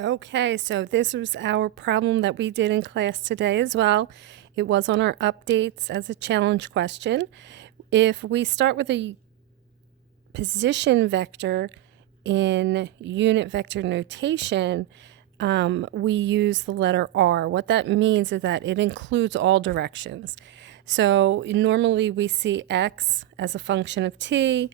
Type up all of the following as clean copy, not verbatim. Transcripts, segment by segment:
Okay, so this was our problem that we did in class today as well. It was on our updates as a challenge question. If we start with a position vector in unit vector notation, we use the letter R. What that means is that it includes all directions. So normally we see X as a function of t,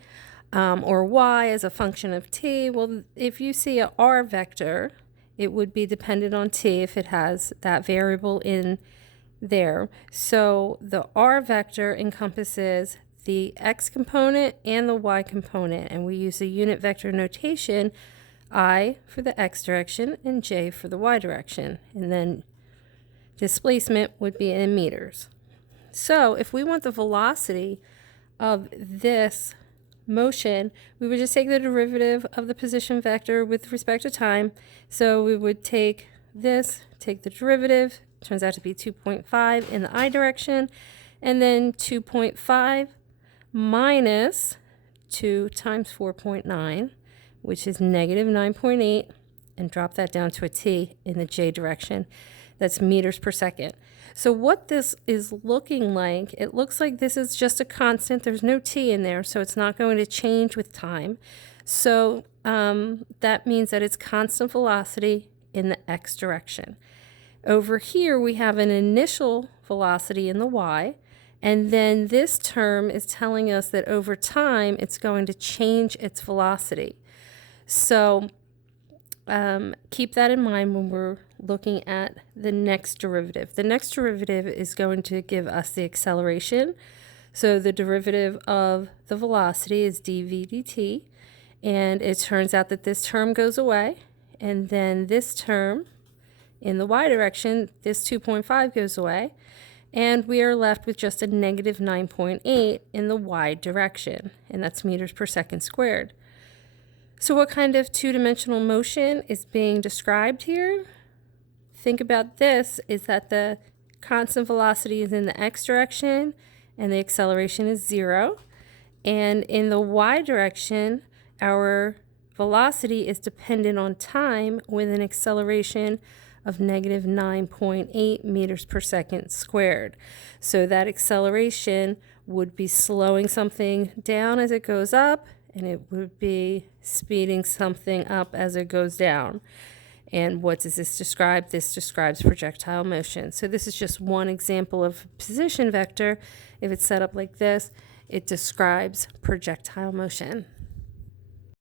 or Y as a function of t. Well, if you see a R vector, it would be dependent on t if it has that variable in there. So the R vector encompasses the X component and the Y component, and we use the unit vector notation, I for the X direction and J for the Y direction, and then displacement would be in meters. So if we want the velocity of this motion, we would just take the derivative of the position vector with respect to time. So we would take this, take the derivative, turns out to be 2.5 in the I direction, and then 2.5 minus 2 times 4.9, which is negative 9.8, and drop that down to a t in the J direction. That's meters per second. So what this is looking like, it looks like this is just a constant. There's no t in there, so it's not going to change with time. So that means that it's constant velocity in the x direction. Over here, we have an initial velocity in the y, and then this term is telling us that over time, it's going to change its velocity. So keep that in mind when we're looking at the next derivative. The next derivative is going to give us the acceleration. So the derivative of the velocity is dv dt, and it turns out that this term goes away, and then this term in the y direction, this 2.5 goes away, and we are left with just a negative 9.8 in the y direction, and that's meters per second squared. So what kind of two-dimensional motion is being described here? Think about this, is that the constant velocity is in the x direction and the acceleration is 0. And in the y direction, our velocity is dependent on time with an acceleration of negative 9.8 meters per second squared. So that acceleration would be slowing something down as it goes up, and it would be speeding something up as it goes down. And what does this describe? This describes projectile motion. So this is just one example of position vector. If it's set up like this, it describes projectile motion.